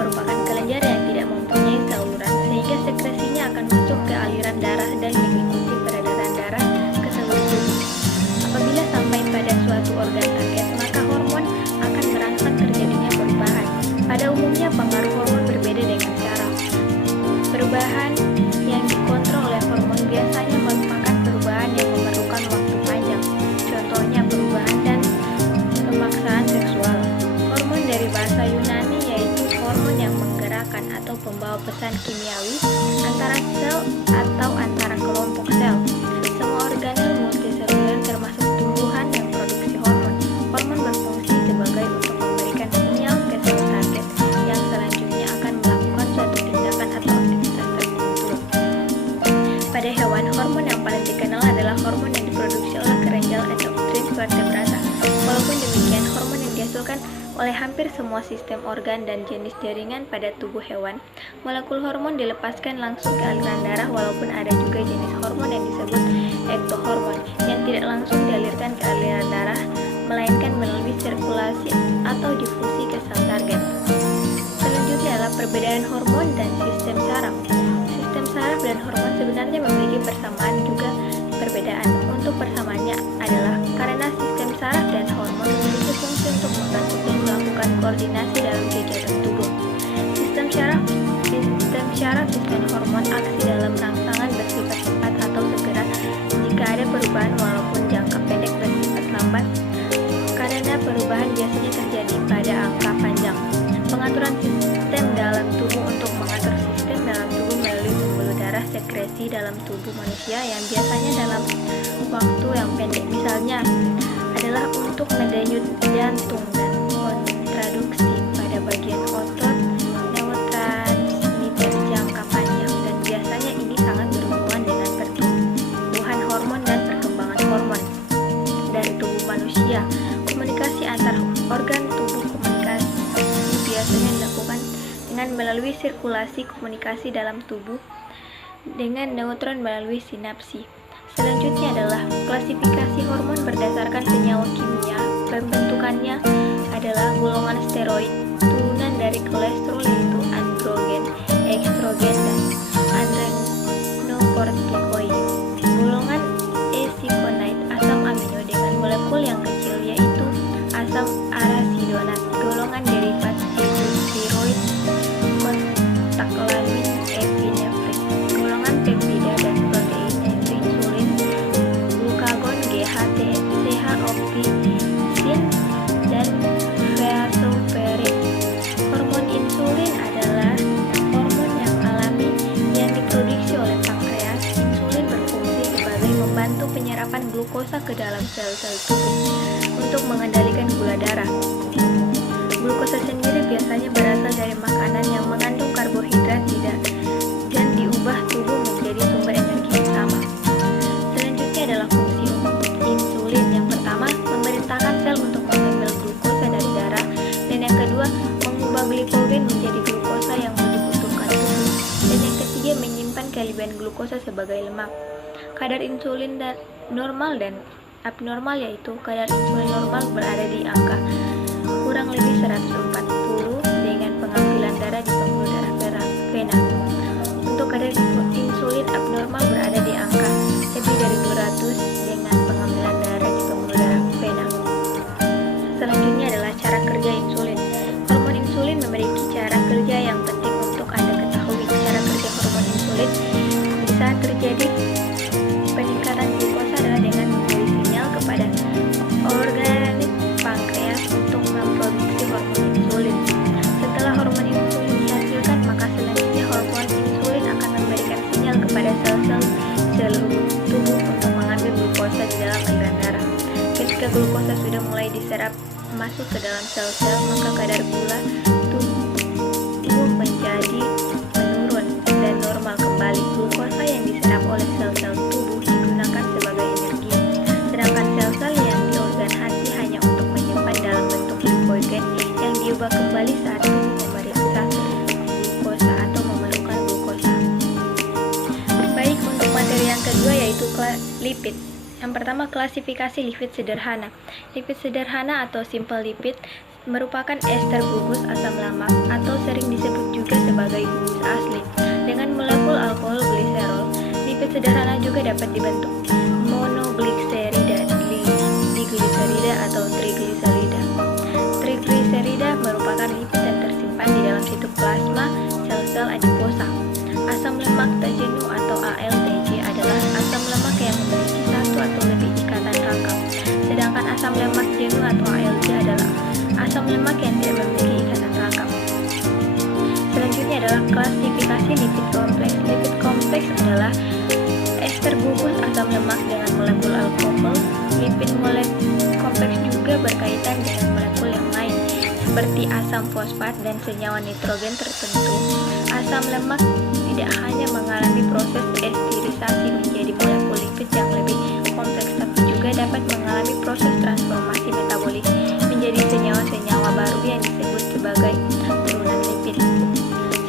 merupakan kelenjar yang tidak mempunyai saluran, sehingga sekresinya akan masuk ke aliran darah dan mengikuti peredaran darah ke seluruh tubuh. Apabila sampai pada suatu organ target, maka hormon akan merangsang terjadinya perubahan. Pada umumnya, pengaruh hormon berbeda dengan saraf. Perubahan yang dikontrol oleh hormon biasanya merupakan perubahan yang memerlukan waktu panjang. Contohnya perubahan dan pemaksaan seksual. Hormon dari bahasa Yunani yaitu hormon yang menggerakkan atau pembawa pesan kimiawi antara sel atau antara kelompok sel. Semua organel multiseluler termasuk tumbuhan yang produksi hormon. Hormon berfungsi sebagai untuk memberikan sinyal ke sel target yang selanjutnya akan melakukan suatu tindakan atau aktivitas tertentu. Pada hewan, hormon yang paling dikenal adalah hormon yang diproduksi oleh kelenjar endokrin vertebrata. Walaupun demikian, hormon yang dihasilkan oleh hampir semua sistem organ dan jenis jaringan pada tubuh hewan. Molekul hormon dilepaskan langsung ke aliran darah, walaupun ada juga jenis hormon yang disebut ektohormon yang tidak langsung dialirkan ke aliran darah, melainkan melalui sirkulasi atau difusi ke sel target. Selanjutnya adalah perbedaan hormon dan sistem saraf. Sistem saraf dan hormon sebenarnya memiliki persamaan juga perbedaan. Untuk persamaannya adalah karena sistem saraf dan hormon memiliki fungsi untuk membantu dan melakukan koordinasi dalam kegiatan tubuh. Sistem saraf dan hormon aksi dalam rangsangan bersifat cepat atau segera jika ada perubahan, walaupun jangka pendek bersifat lambat karena perubahan biasanya terjadi pada angka panjang. Pengaturan sistem dalam tubuh untuk mengatur sistem dalam tubuh melalui pembuluh darah sekresi dalam tubuh manusia yang biasanya dalam waktu yang pendek, misalnya adalah untuk mendenyut jantung dan kontraduksi pada bagian otot neurotransmitter jangka panjang, dan biasanya ini sangat berhubungan dengan pertumbuhan hormon dan perkembangan hormon dari tubuh manusia. Komunikasi antar organ tubuh biasanya dilakukan dengan melalui sirkulasi komunikasi dalam tubuh dengan neutron melalui sinapsi. Selanjutnya adalah klasifikasi hormon berdasarkan senyawa kimia. Pembentukannya adalah golongan steroid, turunan dari kolesterol yaitu androgen, estrogen, dan adrenokortikoid. Golongan acéconide, asam amino dengan molekul yang kecil yaitu asam arasidonat. Golongan derivat yaitu steroid, kontaktamin, epinefrin. Golongan peptida dan protein yaitu insulin, glukagon, GHT, CH-opsin, dan vasopressin. Hormon insulin adalah hormon yang alami yang diproduksi oleh pankreas. Insulin berfungsi sebagai membantu penyerapan glukosa ke dalam sel-sel tubuh untuk mengendalikan gula darah. Glukosa sendiri biasanya berasal dari makanan yang mengandung karbohidrat dan diubah tubuh menjadi sumber energi utama. Selanjutnya adalah fungsi insulin. Yang pertama, memerintahkan sel untuk mengambil glukosa dari darah, dan yang kedua, mengubah glikogen menjadi glukosa yang dibutuhkan tubuh, dan yang ketiga, menyimpan kelebihan glukosa sebagai lemak. Kadar insulin normal dan abnormal yaitu kadar insulin normal berada di angka kurang lebih 140 dengan pengambilan darah di pembuluh darah vena. Untuk kadar insulin abnormal berada di angka lebih dari 200 dengan pengambilan darah di pembuluh darah vena. Selanjutnya adalah cara kerja insulin. Hormon insulin memiliki cara kerja yang penting untuk Anda ketahui. Cara kerja hormon insulin di saat terjadi peningkatan glukosa adalah dengan memberi sinyal kepada organ pankreas untuk memproduksi hormon insulin. Setelah hormon insulin dihasilkan, maka selanjutnya hormon insulin akan memberikan sinyal kepada sel-sel seluruh tubuh untuk mengambil glukosa di dalam aliran darah. Ketika glukosa sudah mulai diserap masuk ke dalam sel-sel, maka kadar gula tubuh menjadi menurun dan normal kembali. Glukosa yang diserap oleh sel-sel tubuh digunakan sebagai energi, sedangkan sel-sel yang di organ hati hanya untuk menyimpan dalam bentuk glikogen yang diubah kembali saat tubuh memeriksa glukosa atau memerlukan glukosa. Baik, untuk materi yang kedua yaitu lipid. Yang pertama, klasifikasi lipid sederhana. Lipid sederhana atau simple lipid merupakan ester gugus asam lemak atau sering disebut sebagai gugus asli. Dengan molekul alkohol gliserol, lipid sederhana juga dapat dibentuk monogliserida, digliserida atau trigliserida. Trigliserida merupakan lipid yang tersimpan di dalam sitoplasma sel-sel adiposa. Asam lemak tak jenuh atau ALTJ adalah asam lemak yang memiliki satu atau lebih ikatan rangkap. Sedangkan asam lemak jenuh atau ALJ adalah asam lemak yang tidak memiliki ikatan rangkap. Selanjutnya adalah klasifikasi lipid kompleks. Lipid kompleks adalah ester gugus asam lemak dengan molekul alkohol. Lipid kompleks juga berkaitan dengan molekul yang lain, seperti asam fosfat dan senyawa nitrogen tertentu. Asam lemak tidak hanya mengalami proses esterisasi menjadi molekul lipid yang lebih kompleks, tapi juga dapat mengalami proses transformasi metabolik menjadi senyawa-senyawa baru yang disebut sebagai turunan lipid.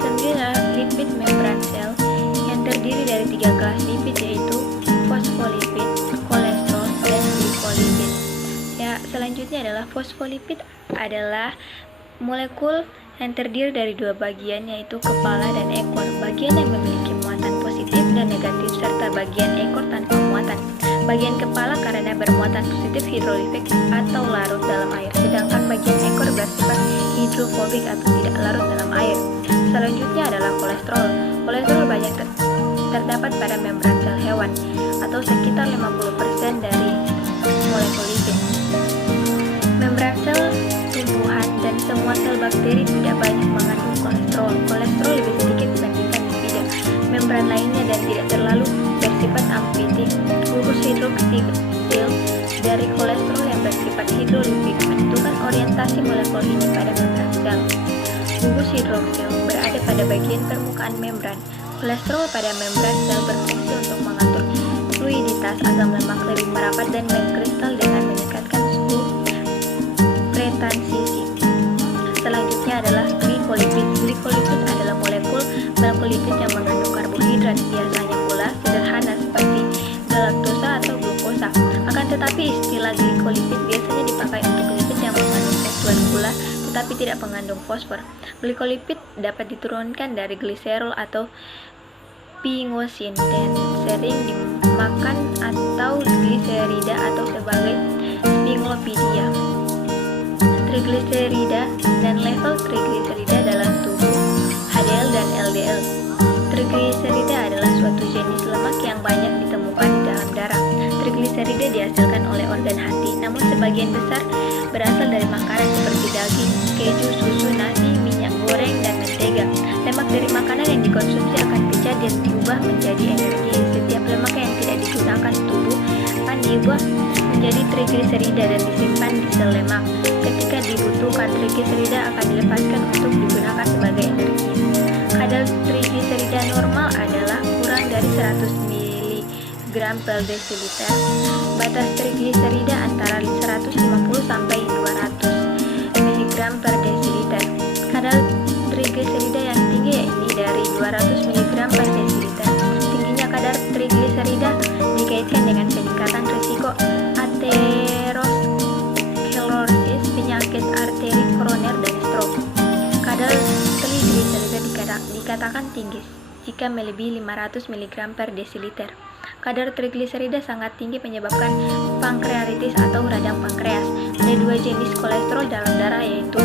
Selanjutnya, lipid membran sel yang terdiri dari 3 kelas lipid, yaitu fosfolipid, kolesterol, dan glikolipid. Selanjutnya adalah fosfolipid adalah molekul yang terdiri dari 2 bagian, yaitu kepala dan ekor. Bagian yang memiliki muatan positif dan negatif serta bagian ekor tanpa muatan. Bagian kepala karena bermuatan positif hidrolifik atau larut dalam air, sedangkan bagian ekor bersifat hidrofobik atau tidak larut dalam air. Selanjutnya adalah kolesterol. Kolesterol banyak terdapat pada membran sel hewan atau sekitar 50% dari molekul lipid. Membran sel tumbuhan dan semua sel bakteri tidak banyak mengandung kolesterol. Kolesterol lebih sedikit dibandingkan lipida membran lainnya dan tidak terlalu bersifat amfitik. Gugus hidroksil dari kolesterol yang bersifat hidrolifik menentukan orientasi molekul ini pada membran sel. Gugus hidroksil berada pada bagian permukaan membran. Kolesterol pada membran sel berfungsi untuk mengatur fluiditas asam lemak lebih merapat dan mengkristal dengan meningkatkan suhu transisi. Selanjutnya adalah glikolipid. Glikolipid adalah molekul lipid yang mengandung karbohidrat, biasanya pula sederhana seperti galaktosa atau glukosa. Akan tetapi istilah glikolipid biasanya dipakai untuk lipid yang mengandung satuan gula tetapi tidak mengandung fosfor. Glikolipid dapat diturunkan dari gliserol atau pingosin dan sering dimakan atau gliserida atau sebagai sphingolipidia. Trigliserida dan level trigliserida dalam tubuh HDL dan LDL. Trigliserida adalah suatu jenis lemak yang banyak ditemukan di dalam darah. Trigliserida dihasilkan oleh organ hati, namun sebagian besar berasal dari makanan seperti daging, keju, susu, nasi, minyak goreng, dan mentega. Lemak dari makanan yang dikonsumsi akan pecah dan diubah menjadi energi. Setiap lemak yang tidak digunakan tubuh akan diubah menjadi trigliserida dan disimpan di sel lemak. Ketika dibutuhkan, trigliserida akan dilepaskan untuk digunakan sebagai energi. Kadar trigliserida normal adalah kurang dari 100 mg per desiliter. Batas trigliserida antara 150 sampai 200 mg per desiliter. Kadar trigliserida yang tinggi yaitu dari 200 mg per desiliter. Tingginya kadar trigliserida dikaitkan dengan peningkatan risiko aterosklerosis, penyakit arteri koroner, dan stroke. Kadar trigliserida dikatakan tinggi jika melebihi 500 mg per desiliter. Kadar trigliserida sangat tinggi menyebabkan pankreatitis atau radang pankreas. Ada 2 jenis kolesterol dalam darah, yaitu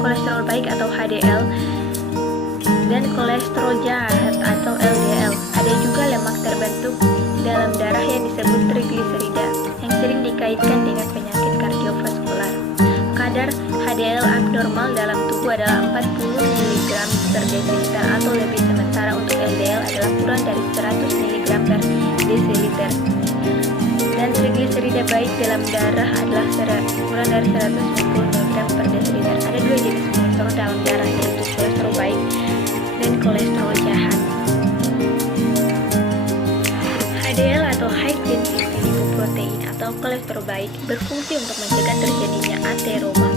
kolesterol baik atau HDL dan kolesterol jahat atau LDL. Ada juga lemak terbentuk dalam darah yang disebut trigliserida yang sering dikaitkan dengan penyakit kardiovaskular. Kadar HDL abnormal dalam tubuh adalah 40 mg per desiliter atau lebih, sementara untuk LDL adalah kurang dari 100 mg per desiliter. Dan trigliserida baik dalam darah adalah kurang dari 150 mg per desiliter. Ada 2 jenis kolesterol dalam darah, yaitu kolesterol baik dan kolesterol jahat. HDL atau high density lipoprotein atau kolesterol baik berfungsi untuk mencegah terjadinya ateroma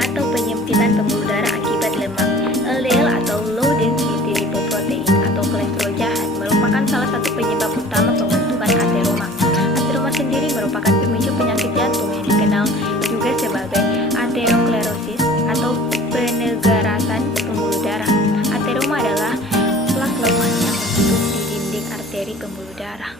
atau penyempitan pembuluh darah akibat lemak. LDL atau low density lipoprotein atau kolesterol jahat merupakan salah satu penyebab utama pembentukan ateroma. Ateroma sendiri merupakan pemicu penyakit jantung yang dikenal juga sebagai aterosklerosis atau penegarasan pembuluh darah. Ateroma di pembuluh darah.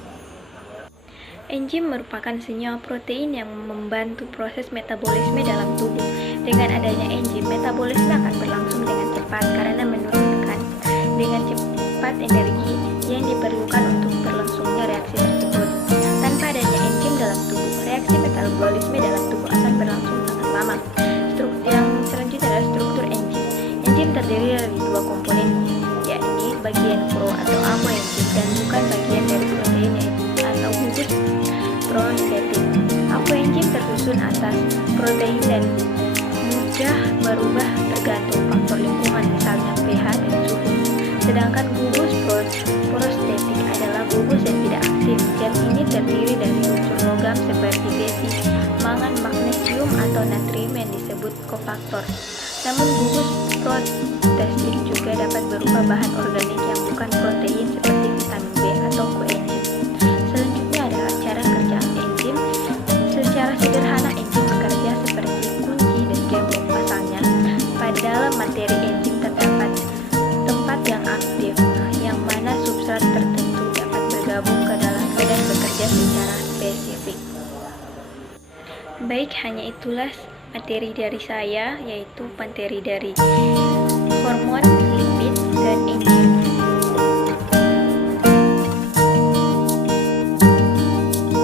Enzim merupakan senyawa protein yang membantu proses metabolisme dalam tubuh. Dengan adanya enzim, metabolisme akan berlangsung dengan cepat karena menurunkan dengan cepat energi yang diperlukan untuk berlangsungnya reaksi tersebut. Tanpa adanya enzim dalam tubuh, reaksi metabolisme dalam tubuh akan berlangsung sangat lama. Yang selanjutnya adalah struktur enzim. Enzim terdiri dari dua komponen, yakni bagian pro atau apoenzim dan bukan bagian dari protein atau gugus protein. Apoenzim tersusun atas protein dan mudah berubah tergantung faktor lingkungan, misalnya pH dan suhu. Sedangkan gugus prostetik adalah gugus yang tidak aktif. Zat ini terdiri dari unsur logam seperti besi, mangan, magnesium atau natrium yang disebut kofaktor. Namun gugus prostetik juga dapat berupa bahan organik yang bukan protein seperti vitamin B atau koenzim. Selanjutnya adalah cara kerja enzim. Secara sederhana enzim bekerja seperti kunci dan gembok. Pasalnya, pada dalam materi enzim terdapat tempat yang aktif, yang mana substrat tertentu dapat bergabung ke dalamnya dan bekerja secara spesifik. Baik, hanya itulah materi dari saya, yaitu materi dari hormon, lipid, dan enzim.